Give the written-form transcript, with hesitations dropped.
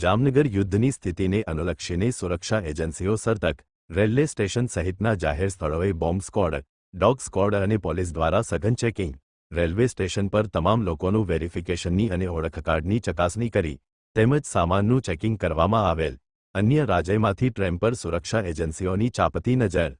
જામનગર યુદ્ધની સ્થિતિને અનુલક્ષીને સુરક્ષા એજન્સીઓ સતત રેલવે સ્ટેશન સહિતના જાહેર સ્થળોએ બોમ્બ સ્ક્વોડ, ડોગ સ્ક્વોડ અને પોલીસ દ્વારા સઘન ચેકિંગ, રેલવે સ્ટેશન પર તમામ લોકોનું વેરિફિકેશનની અને ઓળખ કાર્ડની ચકાસણી કરી તેમજ સામાનનું ચેકિંગ કરવામાં આવેલ. અન્ય રાજ્યમાંથી ટ્રેન પર સુરક્ષા એજન્સીઓની ચાંપતી નજર.